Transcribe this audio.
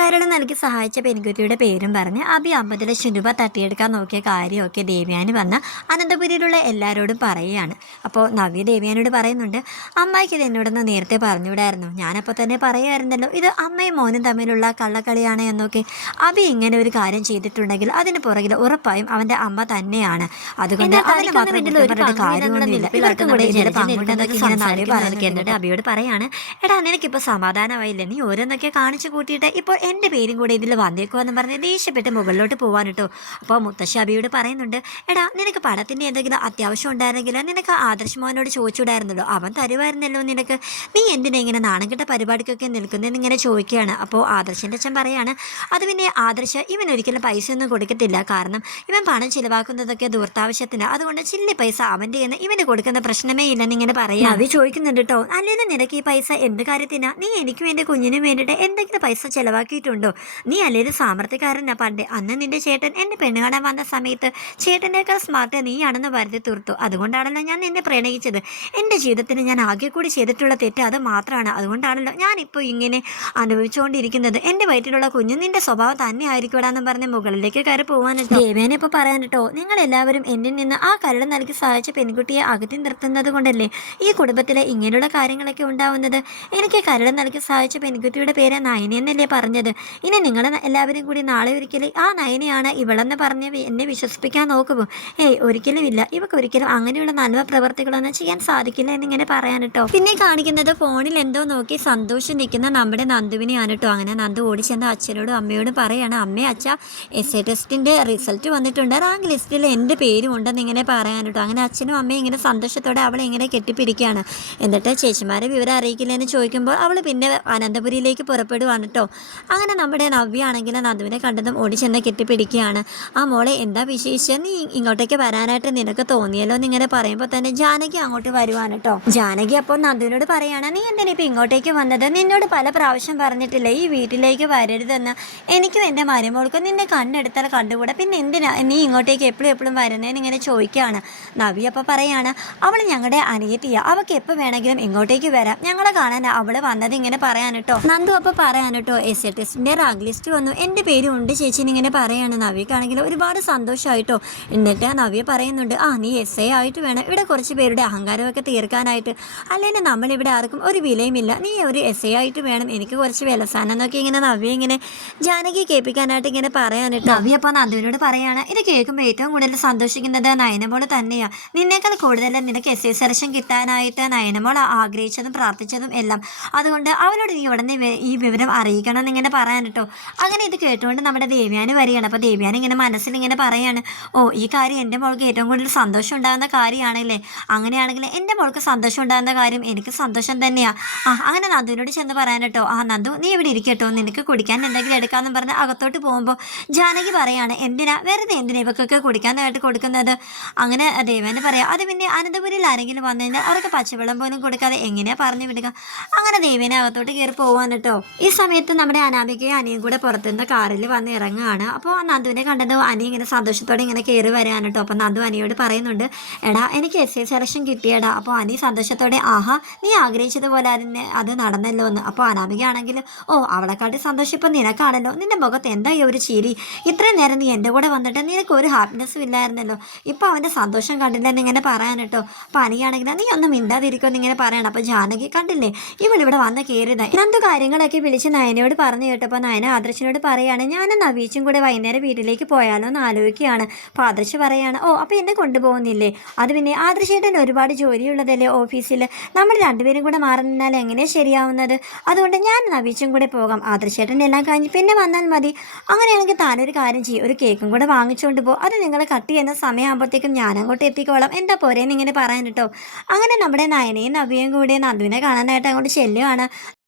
കരട് നൽകി സഹായിച്ച പെൺകുട്ടിയുടെ പേരും പറഞ്ഞ് അബി അമ്പത് ലക്ഷം രൂപ തട്ടിയെടുക്കാൻ നോക്കിയ കാര്യമൊക്കെ ദേവ്യാനി വന്ന അനന്തപുരിയിലുള്ള എല്ലാവരോടും പറയുകയാണ്. അപ്പോൾ നവ്യ ദേവ്യാനോട് പറയുന്നുണ്ട് അമ്മയ്ക്ക് ഇത് എന്നോടൊന്ന് നേരത്തെ പറഞ്ഞുവിടായിരുന്നു ഞാനപ്പോൾ തന്നെ പറയുമായിരുന്നല്ലോ. ഇത് അമ്മയും മോനും തമ്മിലുള്ള കള്ളക്കളിയാണ് എന്നൊക്കെ. അബി ഇങ്ങനെ ഒരു കാര്യം ചെയ്തിട്ടുണ്ടെങ്കിൽ അതിന് പുറകിൽ ഉറപ്പായും അവന്റെ അമ്മ തന്നെയാണ്. അതുകൊണ്ട് അവന് മാത്രം കാര്യമൊന്നുമില്ല. ഇവർക്കും കൂടെ പങ്കുണ്ടെന്നൊക്കെ അബിയോട് പറയാണ് എടാ നിനക്കിപ്പോൾ സമാധാനമായില്ലേ? നീ ഓരോന്നൊക്കെ കാണിച്ചു കൂട്ടിയിട്ട് ഇപ്പോൾ എന്റെ പേരും കൂടെ ഇതിൽ വന്നേക്കുമെന്ന് പറഞ്ഞ് ദേഷ്യപ്പെട്ട് മുകളിലോട്ട് പോകാൻ കേട്ടോ അപ്പോൾ മുത്തശ്ശി അബിയോട് പറയുന്നുണ്ട് എടാ നിനക്ക് പണത്തിന്റെ എന്തെങ്കിലും അത്യാവശ്യം ഉണ്ടായിരുന്നെങ്കിൽ നിനക്ക് ആദർശ് മോനോട് ചോദിച്ചുകൂടായിരുന്നല്ലോ. അവൻ തരുമായിരുന്നല്ലോ നിനക്ക്. നീ എന്തിനാ ഇങ്ങനെ നാണം കിട്ട പരിപാടിക്കൊക്കെ നിൽക്കുന്നതെന്ന് ഇങ്ങനെ ചോദിക്കുകയാണ്? അപ്പോൾ ആദർശിന്റെ അച്ഛൻ പറയാണ് അത് പിന്നെ ആദർശ് ഇവൻ ഒരിക്കലും പൈസ ഒന്നും കൊടുക്കത്തില്ല. കാരണം ഇവൻ പണം ചിലവാക്കുന്നതൊക്കെ ദൂർത്താവശ്യത്തിന് അതുകൊണ്ട് ചില്ലി പൈസ അവന്റെ എന്ന് ഇവന് കൊടുക്കുന്ന പ്രശ്നമേ ഇല്ലെന്ന് ഇങ്ങനെ പറയാം. അവി ചോദിക്കുന്നുണ്ട് കേട്ടോ അല്ലെങ്കിൽ നിനക്ക് ഈ പൈസ എന്ത് കാര്യത്തിനാ? നീ എനിക്കും എന്റെ കുഞ്ഞിനും വേണ്ടിയിട്ട് എന്തെങ്കിലും പൈസ ചിലവാക്കിയിട്ടുണ്ടോ നീ അല്ലേ സാമർത്ഥ്യക്കാരനാ പണ്ട് അന്ന് നിന്റെ ചേട്ടൻ എന്നെ പെണ്ണ് കാണാൻ വന്ന സമയത്ത് ചേട്ടനേക്കാൾ സ്മാർട്ട് നീയാണെന്ന് വരുത്തി തീർത്തു. അതുകൊണ്ടാണല്ലോ ഞാൻ നിന്നെ പ്രണയിച്ചത്. എന്റെ ജീവിതത്തിന് ഞാൻ ആകെ കൂടി ചെയ്തിട്ടുള്ള തെറ്റ് അത് മാത്രമാണ്. അതുകൊണ്ടാണല്ലോ ഞാനിപ്പോൾ ഇങ്ങനെ അനുഭവിച്ചുകൊണ്ടിരിക്കുന്നത്. എന്റെ വയറ്റിലുള്ള കുഞ്ഞു നിന്റെ സ്വഭാവം തന്നെ ആയിരിക്കൂടാന്ന് പറഞ്ഞ് മുകളിലേക്ക് കയറി പോകാനിട്ടോ ദേവേനെ ഇപ്പോൾ പറയാൻ കേട്ടോ നിങ്ങൾ എല്ലാവരും എന്നിൽ നിന്ന് ആ കരട് നൽകി സഹായിച്ച പെൺകുട്ടിയെ അകറ്റി നിർത്തുന്നത് കൊണ്ടല്ലേ ഈ കുടുംബത്തിലെ ഇങ്ങനെയുള്ള കാര്യങ്ങളൊക്കെ ഉണ്ടാവുന്നത്? എനിക്ക് കരട് നൽകി സഹായിച്ച പെൺകുട്ടിയുടെ പേര് നയനി എന്നല്ലേ പറഞ്ഞത്? ഇനി നിങ്ങൾ എല്ലാവരും കൂടി നാളെ ഒരിക്കലും ആ നയനയാണ് ഇവളെന്ന് പറഞ്ഞ് എന്നെ വിശ്വസിപ്പിക്കാൻ നോക്കുമോ ഏയ് ഒരിക്കലും ഇല്ല. ഇവക്ക് ഒരിക്കലും അങ്ങനെയുള്ള നന്മ പ്രവർത്തികളൊന്നും ചെയ്യാൻ സാധിക്കില്ല എന്നിങ്ങനെ പറയാൻ കേട്ടോ പിന്നെ കാണിക്കുന്നത് ഫോണിൽ എന്തോ നോക്കി സന്തോഷം നിൽക്കുന്ന നമ്മുടെ നന്ദുവിനെയാണ് കേട്ടോ അങ്ങനെ നന്ദു ഓടി ചെന്ന അച്ഛനോടും അമ്മയോടും പറയാണ് അമ്മേ അച്ഛ എസ് എ ടെസ്റ്റിന്റെ റിസൾട്ട് വന്നിട്ടുണ്ട്. റാങ്ക് ലിസ്റ്റിൽ എന്റെ പേരും ഉണ്ടെന്ന് ഇങ്ങനെ പറയാൻ കേട്ടോ അങ്ങനെ അച്ഛനും അമ്മയും ഇങ്ങനെ സന്തോഷത്തോടെ അവളെ ഇങ്ങനെ കെട്ടിപ്പിടിക്കുകയാണ്. എന്നിട്ട് ചേച്ചിമാരെ വിവരം അറിയിക്കില്ലെന്ന് ചോദിക്കുമ്പോൾ അവൾ പിന്നെ അനന്തപുരിയിലേക്ക് പുറപ്പെടുവാണ് കേട്ടോ അങ്ങനെ നമ്മുടെ നവ്യ ആണെങ്കിൽ നന്ദുവിനെ കണ്ടതും ഓടി ചെന്ന് കെട്ടിപ്പിടിക്കുകയാണ്. ആ മോളെ എന്താ വിശേഷം നീ ഇങ്ങോട്ടേക്ക് വരാനായിട്ട് നിനക്ക് തോന്നിയല്ലോ എന്ന് ഇങ്ങനെ പറയുമ്പോൾ തന്നെ ജാനകി അങ്ങോട്ട് വരുവാണ് കേട്ടോ ജാനകി അപ്പോൾ നന്ദുവിനോട് പറയാണ് നീ എന്തിനാ ഇപ്പം ഇങ്ങോട്ടേക്ക് വന്നത്? നിന്നോട് പല പ്രാവശ്യം പറഞ്ഞിട്ടില്ല ഈ വീട്ടിലേക്ക് വരരുതെന്ന്. എനിക്കും എന്റെ മരുമോൾക്കും നിന്നെ കണ്ണെടുത്താൽ കണ്ടുകൂടാ. പിന്നെ എന്തിനാ നീ ഇങ്ങോട്ടേക്ക് എപ്പോഴും എപ്പോഴും വരുന്നതെന്ന് ഇങ്ങനെ ചോദിക്കുകയാണ്. നവി അപ്പോൾ പറയാണ് അവൾ ഞങ്ങളുടെ അനിയത്തിയ. അവൾക്ക് എപ്പോൾ വേണമെങ്കിലും ഇങ്ങോട്ടേക്ക് വരാം. ഞങ്ങളെ കാണാൻ അവൾ വന്നത് ഇങ്ങനെ പറയാൻ കേട്ടോ നന്ദു അപ്പോൾ പറയാൻ കേട്ടോ എസ് എ ടെസ്റ്റിന്റെ റാങ്ക് ലിസ്റ്റ് വന്നു. എന്റെ പേരും ഉണ്ട് ചേച്ചി ഇങ്ങനെ പറയാണ്. നവ്യക്കാണെങ്കിൽ ഒരുപാട് സന്തോഷമായിട്ടോ എന്നിട്ട് നവ്യ പറയുന്നുണ്ട് ആ നീ എസ് ഐ ആയിട്ട് വേണം. ഇവിടെ കുറച്ച് പേരുടെ അഹങ്കാരമൊക്കെ തീർക്കാനായിട്ട്. അല്ലെങ്കിൽ നമ്മളിവിടെ ആർക്കും ഒരു വിലയുമില്ല. നീ ഒരു എസ് ഐ ആയിട്ട് വേണം. എനിക്ക് കുറച്ച് വിലസാനം എന്നൊക്കെ ഇങ്ങനെ നവ്യ ഇങ്ങനെ ജാനകി കേൾപ്പിക്കാനായിട്ട് ഇങ്ങനെ പറയാനിട്ട് നവ്യ അപ്പോൾ നന്ദുവിനോട് പറയാണ് ഇത് കേൾക്കുമ്പോൾ ഏറ്റവും കൂടുതൽ സന്തോഷിക്കുന്നത് നയനമോൾ തന്നെയാണ് നിന്നേക്കാൾ കൂടുതൽ നിനക്ക് എസ് ഐ സെലക്ഷൻ കിട്ടാനായിട്ട് നയനമോൾ ആഗ്രഹിച്ചതും പ്രാർത്ഥിച്ചതും എല്ലാം. അതുകൊണ്ട് അവരോട് നീ ഉടനെ ഈ വിവരം അറിയിക്കണം എന്നിങ്ങനെ പറയാൻ കേട്ടോ അങ്ങനെ ഇത് കേട്ടുകൊണ്ട് നമ്മുടെ ദേവ്യാന് വരികയാണ്. അപ്പോൾ ദേവ്യാൻ ഇങ്ങനെ മനസ്സിൽ ഇങ്ങനെ പറയാണ് ഓ ഈ കാര്യം എന്റെ മോൾക്ക് ഏറ്റവും കൂടുതൽ സന്തോഷം ഉണ്ടാകുന്ന കാര്യമാണല്ലേ? അങ്ങനെയാണെങ്കിൽ എന്റെ മോൾക്ക് സന്തോഷം ഉണ്ടാകുന്ന കാര്യം എനിക്ക് സന്തോഷം തന്നെയാണ് ആ അങ്ങനെ നന്ദുവിനോട് ചെന്ന് പറയാൻ കേട്ടോ ആ നന്ദു നീ ഇവിടെ ഇരിക്കട്ടോ. നിനക്ക് കുടിക്കാൻ എന്തെങ്കിലും എടുക്കാമെന്ന് പറഞ്ഞ് അകത്തോട്ട് പോകുമ്പോൾ ജാനകി പറയാണ് എന്തിനാ? വെറുതെ എന്തിനാ ഇവക്കൊക്കെ കുടിക്കാനായിട്ട് കൊടുക്കുന്നത്? അങ്ങനെ ദേവന് പറയാം അത് പിന്നെ അനന്തപുരിയിൽ ആരെങ്കിലും വന്നു കഴിഞ്ഞാൽ അവർക്ക് പച്ചവെള്ളം പോലും കൊടുക്കാതെ എങ്ങനെയാ പറഞ്ഞു വിടുക? അങ്ങനെ ദേവിനെ അകത്തോട്ട് കയറി പോവാൻ കേട്ടോ ഈ സമയത്ത് നമ്മുടെ അനാമികയും അനിയും കൂടെ പുറത്തുനിന്ന് കാറിൽ വന്ന് ഇറങ്ങുകയാണ്. അപ്പോൾ നന്ദുവിനെ കണ്ടത് അനി ഇങ്ങനെ സന്തോഷത്തോടെ ഇങ്ങനെ കയറി വരാനാണ് കേട്ടോ. അപ്പോൾ നന്ദു അനിയോട് പറയുന്നുണ്ട് എടാ എനിക്ക് എസ് ഐ സെലക്ഷൻ കിട്ടിയടാ. അപ്പോൾ അനി സന്തോഷത്തോടെ ആഹാ നീ ആഗ്രഹിച്ചതുപോലെ അതിന് അത് നടന്നല്ലോ എന്ന്. അപ്പോൾ അനാമികയാണെങ്കിൽ ഓ അവളെക്കാട്ടി സന്തോഷം ഇപ്പം നിനക്കാണല്ലോ. നിന്റെ മുഖത്ത് എന്താ ഈ ഒരു ചിരി? ഇത്രയും നേരം നീ എന്റെ കൂടെ വന്നിട്ട് നിനക്ക് ഒരു ഹാപ്പിനെസ്സും ഇല്ലായിരുന്നല്ലോ. ഇപ്പോൾ അവന്റെ സന്തോഷം കണ്ടില്ലെന്ന് ഇങ്ങനെ പറയാൻ കേട്ടോ. അപ്പോൾ അനിയാണെങ്കിൽ നീ ഒന്നും മിണ്ടാതിരിക്കുമെന്ന് ഇങ്ങനെ പറയണം. അപ്പോൾ ജാനകി കണ്ടില്ലേ? ഇവളിവിടെ വന്ന് കയറിയതായി നന്ദു കാര്യങ്ങളൊക്കെ വിളിച്ച് നയനയോട് പറഞ്ഞു കേട്ടപ്പോൾ നയന ആദർശിനോട് പറയാണ് ഞാനും നവീച്ചും കൂടെ വൈകുന്നേരം വീട്ടിലേക്ക് പോയാലോ എന്ന് ആലോചിക്കുകയാണ്. അപ്പോൾ ആദർശ് പറയാണ് ഓ അപ്പോൾ എന്നെ കൊണ്ടുപോകുന്നില്ലേ? അത് പിന്നെ ആദർശേട്ടൻ ഒരുപാട് ജോലിയുള്ളതല്ലേ ഓഫീസിൽ നമ്മൾ രണ്ടുപേരും കൂടെ മാറി നിന്നാൽ എങ്ങനെയാണ് ശരിയാവുന്നത്? അതുകൊണ്ട് ഞാൻ നവീച്ചും കൂടെ പോകാം. ആദർശേട്ടൻ എല്ലാം കഴിഞ്ഞ് പിന്നെ വന്നാൽ മതി. അങ്ങനെയാണെങ്കിൽ താനൊരു കാര്യം ചെയ്യും ഒരു കേക്കും കൂടെ വാങ്ങിച്ചുകൊണ്ട് പോകും അത് നിങ്ങൾ കട്ട് ചെയ്യുന്ന സമയമാകുമ്പോഴത്തേക്കും ഞാൻ അങ്ങോട്ട് എത്തിക്കോളാം. എന്താ പോരേന്ന് ഇങ്ങനെ പറയാൻ കേട്ടോ. അങ്ങനെ നമ്മുടെ നയനയും നവിയും കൂടെ നന്ദുവിനെ കാണാനായിട്ട് അങ്ങോട്ട് ചെല്ലുകയാണ്